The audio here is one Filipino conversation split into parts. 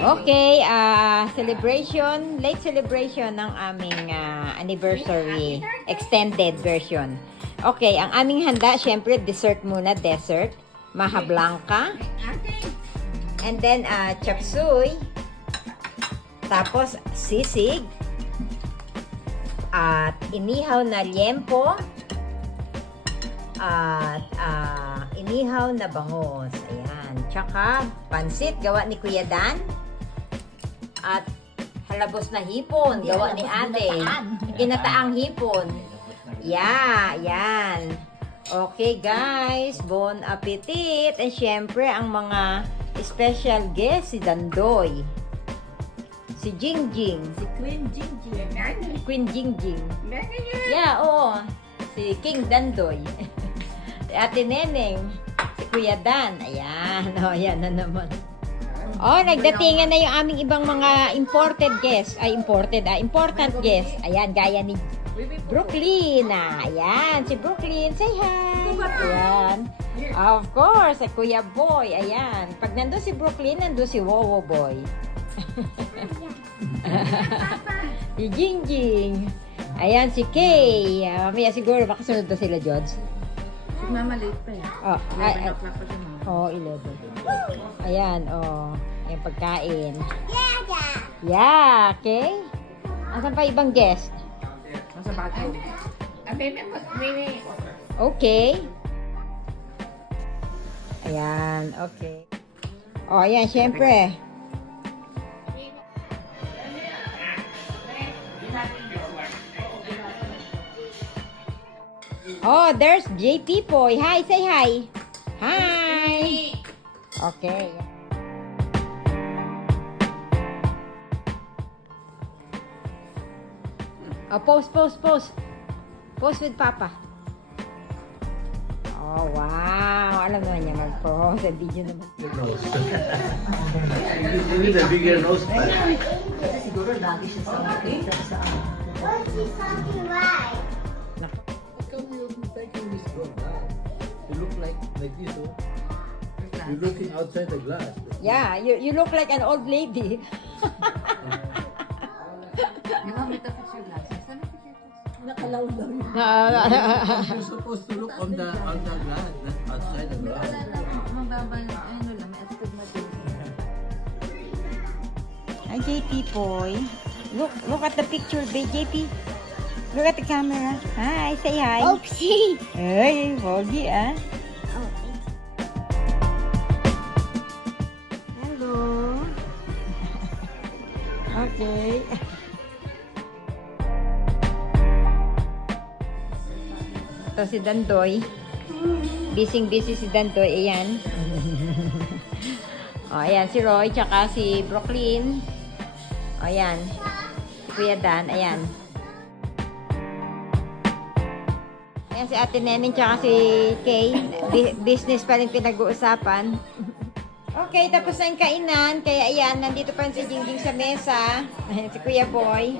Okay, late celebration ng aming anniversary, extended version. Okay, ang aming handa, syempre, dessert muna, dessert. Maha Blanca. And then, chop suey. Tapos, sisig. At inihaw na liempo. At inihaw na bangos. Ayan. Tsaka, pansit, gawa ni Kuya Dan. At halabos na hipon, gawa ni ate. Ginataang hipon. Yeah, yan. Okay guys, bon appetit. And syempre, ang mga special guest, si Dandoy. Si Jingjing. Si Queen Jingjing. Queen Jingjing. Yeah, oo. Si King Dandoy. Si Ate Neneng. Si Kuya Dan. Ayan. O, ayan na naman. Oh, nagdatingan na yung aming ibang mga imported guests. Important guests. Ayan, gaya ni Brooklyn. Ayan, si Brooklyn. Say hi. Ayan. Of course, si Kuya Boy. Ayan. Pag nandun si Brooklyn, nandun si Wowo Boy. Si Jingjing. Ayan, si Kay. Mamaya siguro, makasunod na sila, Jods. Si Mama late pa yan. Oh, 11 o'clock pa siya, Mama. Oh, 11. Ayan, oh. Yung pagkain. Yeah, okay. Asan pa ibang guest? Nasa bathroom. Okay. Ayan, okay. Oh, ayan, syempre. Oh, there's JP Boy. Hi, say hi. Hi. Okay. Oh, pose. Pose with Papa. Oh, wow. Alam naman niya mag-pose. Sa video naman. With a bigger nose. Siguro lagi siya sa makita sa What's he talking right? How come you're taking this from that? You look like this, oh. You're looking outside the glass. Yeah, you look like an old lady. You want me to fix your glasses? Ano fix your glasses? Nakalawlaw yun. You're supposed to look on the glass, not outside the glass. Mababa yung ano lang, may astigmatism. Hi, JP Boy. Look at the picture, JP. Look at the camera. Hi, say hi. Oopsie. Hey, Pogi, ah. Hello. Okay. Ito si Dandoy. Busy si Dandoy. Ayan. O, ayan si Roy, tsaka si Brooklyn. O, ayan. Si Kuya Dan. Ayan. Ayan si Ate Neneng, tsaka si Kay. Business pa rin pinag-uusapan. Okay, tapos na yung kainan. Kaya ayan, nandito pa rin si Jingjing sa mesa. Ayan si Kuya Boy.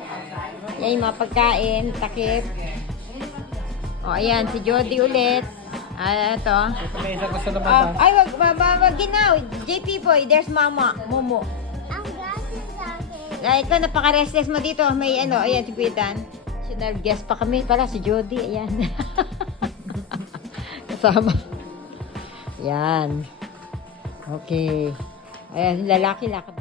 Ayan yung mga pagkain, takip. O, ayan, si Jody ulit. Ito. May isa ko sa naman. Ay, wag ginaw. JP Boy, there's Mama. Momo. Ang glasses okay. Ay, ikaw, napaka-restless mo dito. May ano, ayan, si Kuya Dan. Additional guest pa kami pala, si Jody. Ayan. Kasama. Ayan. Okay. Ayan, lalaki lakad.